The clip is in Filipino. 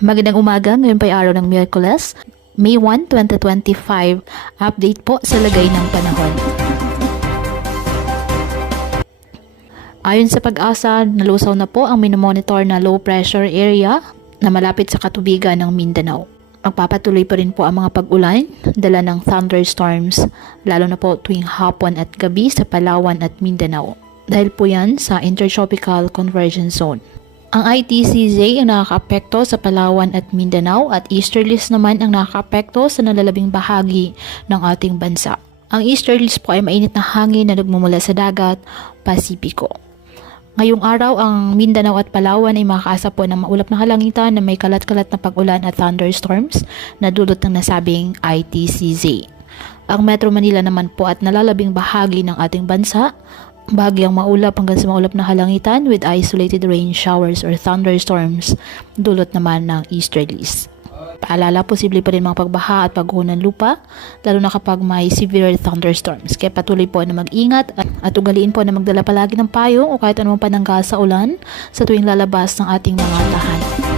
Magandang umaga, ngayon pa ay araw ng Miyerkules, May 1, 2025. Update po sa lagay ng panahon. Ayon sa Pag-asa, nalusaw na po ang minomonitor na low pressure area na malapit sa katubigan ng Mindanao. Magpapatuloy pa rin po ang mga pag-ulan, dala ng thunderstorms, lalo na po tuwing hapon at gabi sa Palawan at Mindanao. Dahil po yan sa Intertropical Convergence Zone. Ang ITCZ ang nakakaapekto sa Palawan at Mindanao at easterlies naman ang nakakaapekto sa nalalabing bahagi ng ating bansa. Ang easterlies po ay mainit na hangin na nagmumula sa dagat, Pasipiko. Ngayong araw, ang Mindanao at Palawan ay makakaasa po ng maulap na kalangitan na may kalat-kalat na pag-ulan at thunderstorms na dulot ng nasabing ITCZ. Ang Metro Manila naman po at nalalabing bahagi ng ating bansa, bahagyang maulap hanggang sa maulap na halangitan with isolated rain showers or thunderstorms, dulot naman ng easterlies. Paalala, posible pa rin mga pagbaha at pagguho ng lupa, lalo na kapag may severe thunderstorms. Kaya patuloy po na mag-ingat at ugaliin po na magdala palagi ng payong o kahit anumang panangga sa ulan sa tuwing lalabas ng ating mga tahanan.